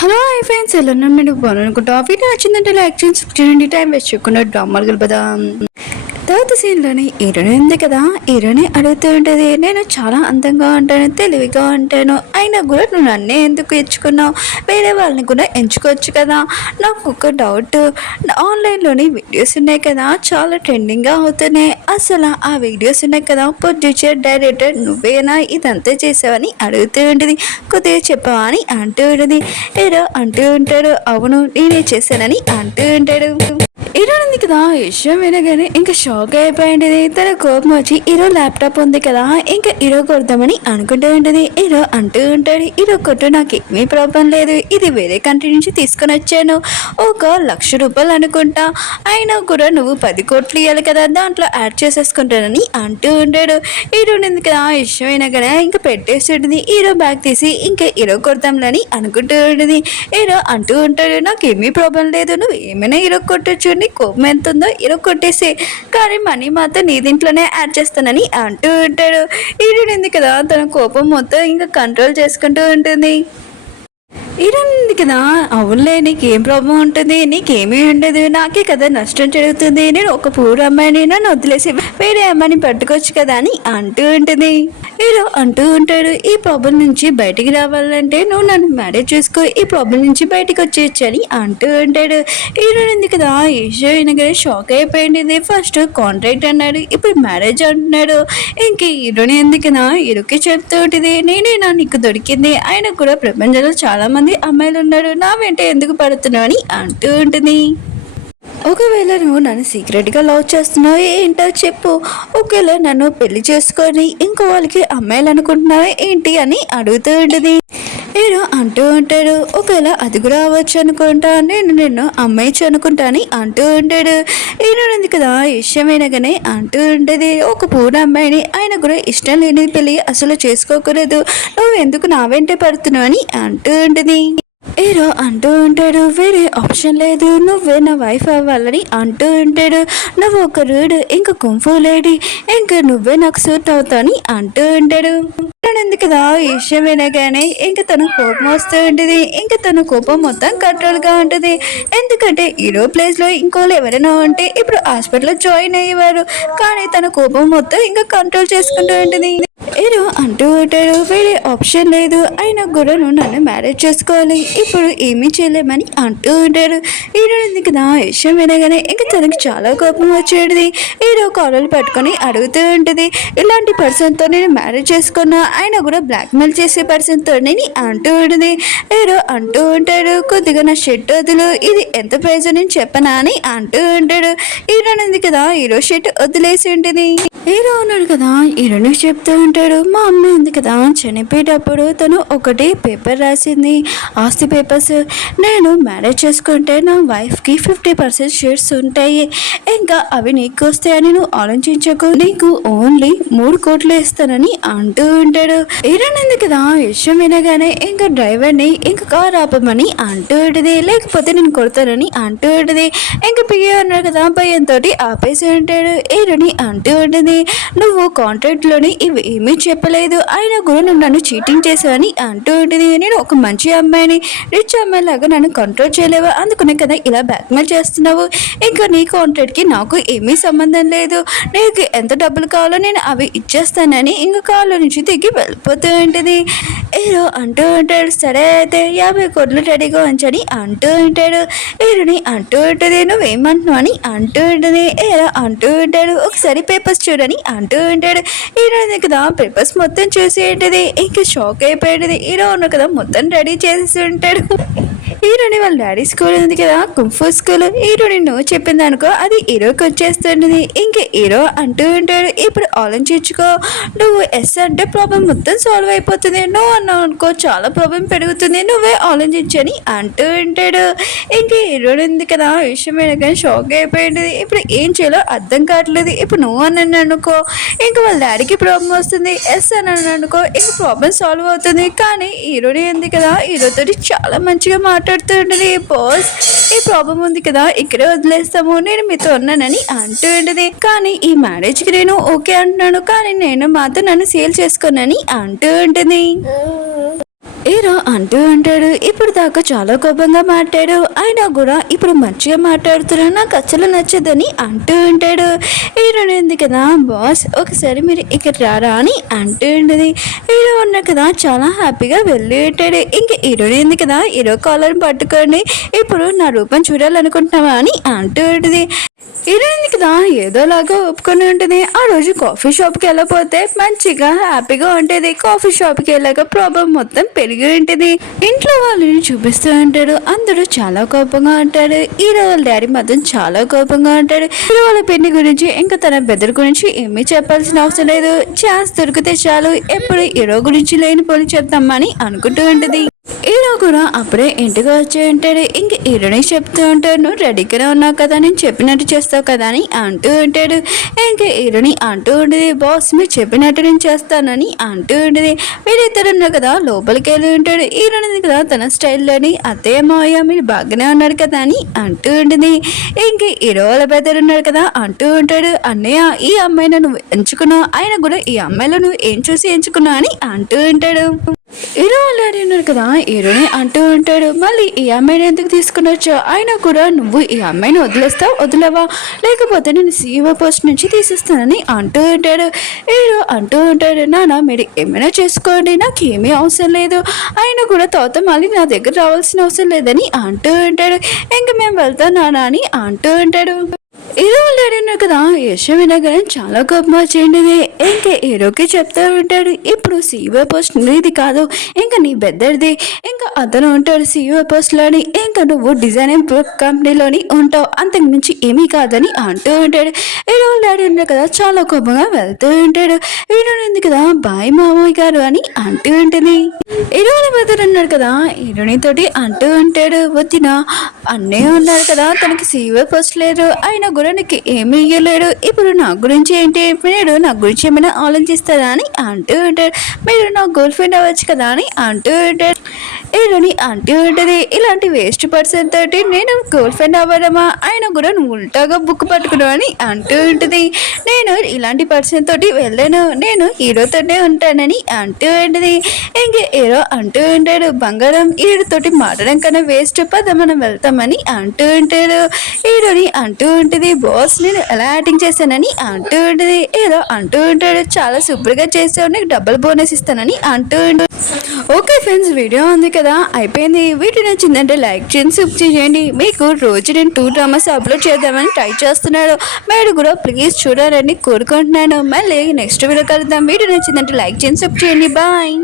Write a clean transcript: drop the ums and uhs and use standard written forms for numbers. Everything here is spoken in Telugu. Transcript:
హలో హాయ్ ఫ్రెండ్స్ ఎలా ఉన్నారు మీరు బాగున్నారనుకుంటా వీడియో నచ్చిందంటే లైక్ చేయండి టైం వేస్ట్ చేయకుండా డ్రామాలు గెలుపుదాం. తర్వాత సీన్లోని హీరోని ఉంది కదా, హీరోని అడుగుతూ ఉంటుంది, నేను చాలా అందంగా ఉంటాను, తెలివిగా ఉంటాను, అయినా కూడా నువ్వు నన్నే ఎందుకు ఎంచుకున్నావు, వేరే వాళ్ళని కూడా ఎంచుకోవచ్చు కదా. నాకు ఒక డౌట్, ఆన్లైన్లోని వీడియోస్ ఉన్నాయి కదా చాలా ట్రెండింగ్గా అవుతున్నాయి, అసలు ఆ వీడియోస్ ఉన్నాయి కదా ప్రొడ్యూసర్ డైరెక్టర్ నువ్వేనా ఇదంతా చేసావని అడుగుతూ ఉంటుంది. కొద్దిగా చెప్పవా అని అంటూ ఉంటుంది. హీరో అంటూ ఉంటాడు, అవును నేనే చేశానని అంటూ ఉంటాడు. హీరో ఉంది కదా విషయం వినగానే ఇంకా షాక్ అయిపోయింది. తన కోపం వచ్చి హీరో ల్యాప్టాప్ ఉంది కదా ఇంకా హీరో కొడదామని అనుకుంటూ ఉంటుంది. హీరో అంటూ ఉంటాడు, హీరో కొట్టు నాకు ఏమీ ప్రాబ్లం లేదు, ఇది వేరే కంట్రీ నుంచి తీసుకొని వచ్చాను, ఒక ₹1,00,000 అనుకుంటా, అయినా కూడా నువ్వు 10 కోట్లు ఇవ్వాలి కదా, దాంట్లో యాడ్ చేసేసుకుంటానని అంటూ ఉంటాడు. హీరో ఉంది కదా ఆ విషయం వినగానే ఇంకా పెట్టేసి ఉంటుంది. హీరో బ్యాగ్ తీసి ఇంకా హీరో కొడతాంలని అనుకుంటూ ఉంటుంది. హీరో అంటూ ఉంటాడు, నాకు ఏమీ ప్రాబ్లం లేదు, నువ్వు ఏమైనా హీరో కొట్టచ్చు, నీ కోపం ఎంత ఉందో హీరో కొట్టేసి, కానీ మనీ మాత్రం నీ దీంట్లోనే యాడ్ చేస్తానని అంటూ ఉంటాడు. హీరో ఉంది కదా తన కోపం మొత్తం ఇంకా కంట్రోల్ చేసుకుంటూ ఉంటుంది. హీరోయిన్ కదా, అవునులే నీకేం ప్రాబ్లం ఉంటుంది, నీకేమీ ఉండదు, నాకే కదా నష్టం జరుగుతుంది, నేను ఒక పూర్ అమ్మాయిని నన్ను వదిలేసి వేరే అమ్మాయిని పట్టుకోవచ్చు కదా అని అంటూ ఉంటుంది. హీరో అంటూ ఉంటాడు, ఈ ప్రాబ్లం నుంచి బయటికి రావాలంటే నువ్వు నన్ను మ్యారేజ్ చేసుకో, ఈ ప్రాబ్లం నుంచి బయటకు వచ్చేయచ్చు అని అంటూ ఉంటాడు. హీరోయిన్ ఉంది కదా హీరోయిన్ గారు షాక్ అయిపోయింది. ఫస్ట్ కాంట్రాక్ట్ అన్నాడు, ఇప్పుడు మ్యారేజ్ అంటున్నాడు. ఇంక హీరోని ఎందుకు కదా హీరోకి చెప్తూ ఉంటుంది, నేనేనా నీకు దొరికింది, ఆయన కూడా ప్రపంచంలో చాలా మంది అమ్మాయిలు ఉన్నారు, నా వెంట ఎందుకు పడుతున్నావు అని అంటూ ఉంటుంది. ఒకవేళ నువ్వు నన్ను సీక్రెట్గా లవ్ చేస్తున్నావు ఏంటో చెప్పు, ఒకవేళ నన్ను పెళ్లి చేసుకొని ఇంకో వాళ్ళకి అమ్మాయిలు అనుకుంటున్నావు ఏంటి అని అడుగుతూ ఉంటుంది. హీరో అంటూ ఉంటాడు, ఒకవేళ అది కూడా అవ్వచ్చు అనుకుంటా, నేను నిన్ను అమ్మాయిచ్చు అనుకుంటా అని అంటూ ఉంటాడు. హీరో ఉంది కదా విషయం వినగానే అంటూ ఉంటుంది, ఒక పూర్ణ అమ్మాయిని ఆయన కూడా ఇష్టం లేని పెళ్ళి అసలు చేసుకోకూడదు, నువ్వు ఎందుకు నా వెంటే పడుతున్నావు అని అంటూ ఉంటుంది. హీరో అంటూ ఉంటాడు, వేరే ఆప్షన్ లేదు, నువ్వే నా వైఫ్ అవ్వాలని అంటూ ఉంటాడు. నువ్వు ఒక రూడ్ ఇంకా కుంఫు లేడీ, ఇంకా నువ్వే నాకు సూట్ అవుతాని అంటూ ఉంటాడు. ఎందుకు కదా ఈ విషయం వినగానే ఇంకా తన కోపం వస్తూ ఉంటుంది. ఇంకా తన కోపం మొత్తం కంట్రోల్గా ఉంటుంది. ఎందుకంటే హీరో ప్లేస్లో ఇంకోళ్ళు ఎవరైనా ఉంటే ఇప్పుడు హాస్పిటల్లో జాయిన్ అయ్యేవారు, కానీ తన కోపం మొత్తం ఇంకా కంట్రోల్ చేసుకుంటూ ఉంటుంది. హీరో అంటూ ఉంటాడు, వేరే ఆప్షన్ లేదు, అయినా కూడా నువ్వు నన్ను మ్యారేజ్ చేసుకోవాలి, ఇప్పుడు ఏమీ చేయలేమని అంటూ ఉంటాడు. హీరో ఎందుకు నా విషయం వినగానే ఇంకా తనకి చాలా కోపం వచ్చేది. హీరో కాలర్లు పట్టుకొని అడుగుతూ ఉంటుంది, ఇలాంటి పర్సన్తో నేను మ్యారేజ్ చేసుకున్నా, ఆయన కూడా బ్లాక్మెయిల్ చేసే పర్సన్తో నేను అంటూ ఉంటుంది. హీరో అంటూ ఉంటాడు, కొద్దిగా నా షర్ట్ వదులు, ఇది ఎంత ప్రైజ్ నేను చెప్పనా అని అంటూ ఉంటాడు. హీరో ఉంది కదా హీరో షర్ట్ వదిలేసి ఉంటుంది. హీరో ఉన్నాడు కదా హీరోని చెప్తూ ఉంటాడు, మా అమ్మ ఉంది కదా చనిపోయేటప్పుడు తను ఒకటి పేపర్ రాసింది, ఆస్తి పేపర్స్, నేను మ్యారేజ్ చేసుకుంటే నా వైఫ్కి 50% షేర్స్ ఉంటాయి, ఇంకా అవి నీకు వస్తాయని నువ్వు ఆలోచించకు, నీకు ఓన్లీ 3 కోట్లు ఇస్తానని అంటూ ఉంటాడు. హీరో ఉంది కదా విషయం వినగానే ఇంకా డ్రైవర్ని ఇంకా కార్ ఆపమని అంటూ ఉంటుంది, లేకపోతే నేను కొడతానని అంటూ ఉంటుంది. ఇంకా పియ్య ఉన్నాడు కదా భయంతో ఆపేసి ఉంటాడు. హీరోని అంటూ ఉంటుంది, నువ్వు కాంట్రాక్ట్లోని ఇవి ఏమీ చెప్పలేదు, అయినా కూడా నువ్వు నన్ను చీటింగ్ చేసావని అంటూ ఉంటుంది. నేను ఒక మంచి అమ్మాయిని, రిచ్ అమ్మాయి లాగా నన్ను కంట్రోల్ చేయలేవా, అందుకునే కదా ఇలా బ్లాక్మెయిల్ చేస్తున్నావు, ఇంకా నీ కాంట్రాక్ట్కి నాకు ఏమీ సంబంధం లేదు, నీకు ఎంత డబ్బులు కావాలో నేను అవి ఇచ్చేస్తానని ఇంకా కాళ్ళ నుంచి దిగి వెళ్ళిపోతూ ఉంటుంది. హీరో అంటూ ఉంటాడు, సరే అయితే 50 కోట్లు రెడీగా ఉంచని అంటూ ఉంటాడు. హీరోని అంటూ ఉంటుంది, నువ్వేమంటున్నావు అని అంటూ ఉంటుంది. హీరో అంటూ ఉంటాడు, ఒకసారి పేపర్స్ చూడని అంటూ ఉంటాడు. హీరో కదా పేపర్స్ మొత్తం చూసి ఏంటిది ఇంకా షాక్ అయిపోయేది. హీరో ఉన్న కదా మొత్తం రెడీ చేసి ఉంటాడు. హీరోని వాళ్ళ డాడీ స్కూల్ ఉంది కదా కుంఫు స్కూల్, హీరోని నువ్వు చెప్పింది అనుకో అది హీరోకి వచ్చేస్తుంటుంది. ఇంకా హీరో అంటూ ఉంటాడు, ఇప్పుడు ఆలోచించుకో, నువ్వు ఎస్ అంటే ప్రాబ్లం మొత్తం సాల్వ్ అయిపోతుంది, నువ్వు అన్నావు అనుకో చాలా ప్రాబ్లం పెరుగుతుంది, నువ్వే ఆలోచించని అంటూ ఉంటాడు. ఇంకా హీరోని ఉంది కదా విషయం కానీ షాక్ అయిపోయింది. ఇప్పుడు ఏం చేయాలో అర్థం కావట్లేదు, ఇప్పుడు నువ్వు అన్నాను అనుకో ఇంకా వాళ్ళ డాడీకి ప్రాబ్లం వస్తుంది, ఎస్ అన్నాను అనుకో ఇంకా ప్రాబ్లం సాల్వ్ అవుతుంది. కానీ హీరోని ఉంది కదా హీరోతో చాలా మంచిగా మాట్లాడుతూ ఉంటుంది, బాస్ ఈ ప్రాబ్లం ఉంది కదా ఇక్కడే వదిలేస్తాము, నేను మీతో ఉన్నానని అంటూ ఉంటుంది. కానీ ఈ మ్యారేజ్కి నేను ఓకే అంటున్నాను, కానీ నేను మాత్రం నన్ను సేల్ చేసుకోనని అంటూ ఉంటుంది. హీరో అంటూ ఉంటాడు. ఇప్పుడు దాకా చాలా కోపంగా మాట్లాడు, అయినా కూడా ఇప్పుడు మంచిగా మాట్లాడుతున్నా, నాకు అసలు నచ్చదని అంటూ ఉంటాడు. హీరోని ఉంది కదా, బాస్ ఒకసారి మీరు ఇక్కడ రారా అని అంటూ ఉంటుంది. హీరో ఉన్న కదా చాలా హ్యాపీగా వెళ్ళి ఉంటాడు. ఇంక హీరోని ఉంది కదా, హీరో కాలర్ పట్టుకొని ఇప్పుడు నా రూపం చూడాలనుకుంటున్నావా అని అంటూ ఉంటుంది. హీరోయిన్ కదా ఏదోలాగా ఒప్పుకొని ఉంటుంది. ఆ రోజు కాఫీ షాప్కి వెళ్ళకపోతే మంచిగా హ్యాపీగా ఉంటుంది. కాఫీ షాప్కి వెళ్ళాక ప్రాబ్లం మొత్తం పెరిగి ఉంటుంది. ఇంట్లో వాళ్ళని చూపిస్తూ ఉంటాడు. అందరూ చాలా కోపంగా ఉంటాడు. హీరో వాళ్ళ డాడీ మాత్రం చాలా కోపంగా ఉంటాడు. హీరో వాళ్ళ పెళ్లి గురించి ఇంకా తన బెదర్ గురించి ఏమీ చెప్పాల్సిన అవసరం లేదు. ఛాన్స్ దొరికితే చాలు ఎప్పుడు హీరో గురించి లేని పోలి చేద్దామని అనుకుంటూ ఉంటుంది. హీరో కూడా అప్పుడే ఇంటికి వచ్చి ఉంటాడు. ఇంక హీరోని చెప్తూ ఉంటాడు, నువ్వు రెడీగానే ఉన్నావు కదా, నేను చెప్పినట్టు చేస్తావు కదా అని అంటూ ఉంటాడు. ఇంక హీరోని అంటూ ఉంటుంది, బాస్ మీరు చెప్పినట్టు నేను చేస్తానని అంటూ ఉంటుంది. వీరిద్దరు ఉన్నారు కదా లోపలికి వెళ్ళి ఉంటాడు. హీరోని కదా తన స్టైల్లోని అత్తయ్య మావయ్య మీరు బాగానే ఉన్నారు కదా అని అంటూ ఉంటుంది. ఇంక హీరో వాళ్ళ బెదర్ ఉన్నారు కదా అంటూ ఉంటాడు, అన్నయ్య ఈ అమ్మాయిని నువ్వు ఎంచుకున్నావు, ఆయన కూడా ఈ అమ్మాయిలో నువ్వు ఏం చూసి ఎంచుకున్నావు అని అంటూ ఉంటాడు. హీరో ఆల్రెడీ ఉన్నారు కదా, హీరోని అంటూ ఉంటాడు, మళ్ళీ ఈ అమ్మాయిని ఎందుకు తీసుకునొచ్చో, అయినా కూడా నువ్వు ఈ అమ్మాయిని వదిలేస్తావు వదిలేవా, లేకపోతే నేను సీఈఓ పోస్ట్ నుంచి తీసేస్తానని అంటూ ఉంటాడు. హీరో అంటూ ఉంటాడు, నాన్న మీరు ఏమైనా చేసుకోండి, నాకు ఏమీ అవసరం లేదు, అయినా కూడా తర్వాత మళ్ళీ నా దగ్గర రావాల్సిన అవసరం లేదని అంటూ ఉంటాడు. ఇంక మేము వెళ్తాం నాన్న అని అంటూ ఉంటాడు. హీరో ఆల్రెడీ ఉన్నారు కదా, యశ్ వినగానే చాలా కోపం వచ్చేయండి. ఇంకా హీరోకి చెప్తూ ఉంటాడు, ఇప్పుడు సీఈఓ పోస్ట్ ఇది కాదు, ఇంకా నీ బెద్దరిది, ఇంకా అతను ఉంటాడు సీఈఓ పోస్ట్లోని, ఇంకా నువ్వు డిజైనింగ్ కంపెనీలోని ఉంటావు, అంతకు మించి ఏమీ కాదని అంటూ ఉంటాడు. హీరో ఆల్రెడీ ఉన్నారు కదా చాలా కోపంగా వెళ్తూ ఉంటాడు. హీరోని ఉంది కదా బాయ్ మామయ్య గారు అని అంటూ ఉంటుంది. హీరోని బెదర్ ఉన్నాడు కదా, హీరోని తోటి అంటూ ఉంటాడు, వచ్చిన అన్నయ్య ఉన్నారు కదా తనకి సీఈఓ పోస్ట్ లేదు, అయినా కూడా నీకు ఏమీ ఇయ్యలేడు, ఇప్పుడు నా గురించి ఏంటి, మీరు నా గురించి ఏమైనా ఆలోచిస్తారా అని అంటూ ఉంటాడు. మీరు నా గర్ల్ ఫ్రెండ్ అవ్వచ్చు కదా అని అంటూ ఉంటాడు. హీరోని అంటూ ఉంటుంది, ఇలాంటి వేస్ట్ పర్సన్ తోటి నేను గర్ల్ ఫ్రెండ్ అవ్వడమా, ఆయన కూడా నువ్వు ఉల్టాగా బుక్ పట్టుకున్నావు అని అంటూ ఉంటుంది. నేను ఇలాంటి పర్సన్ తోటి వెళ్ళాను, నేను హీరోతోనే ఉంటానని అంటూ ఉంటుంది. ఇంక హీరో అంటూ ఉంటాడు, బంగారం హీరోతోటి మాట్లాడడం కన్నా వేస్ట్, పద మనం వెళ్తామని అంటూ ఉంటాడు. హీరోని అంటూ ఉంటుంది, బాస్ నేను ఎలా యాక్టింగ్ చేశానని అంటూ ఉంటుంది. హీరో అంటూ ఉంటాడు, చాలా సూపర్గా చేసావు, నీకు డబుల్ బోనస్ ఇస్తానని అంటూ ఉంటాడు. ఓకే ఫ్రెండ్స్, వీడియో ఉంది కదా అయిపోయింది. వీడియో నచ్చిందంటే లైక్ చేయండి, సబ్ చేయండి. మీకు రోజు నేను 2 డ్రామాస్ అప్లోడ్ చేద్దామని ట్రై చేస్తున్నాడు, మీరు కూడా ప్లీజ్ చూడాలని కోరుకుంటున్నాను. మళ్ళీ నెక్స్ట్ వీడియో కలుద్దాం. వీడియో నచ్చిందంటే లైక్ చేయండి, సబ్ చేయండి. బాయ్.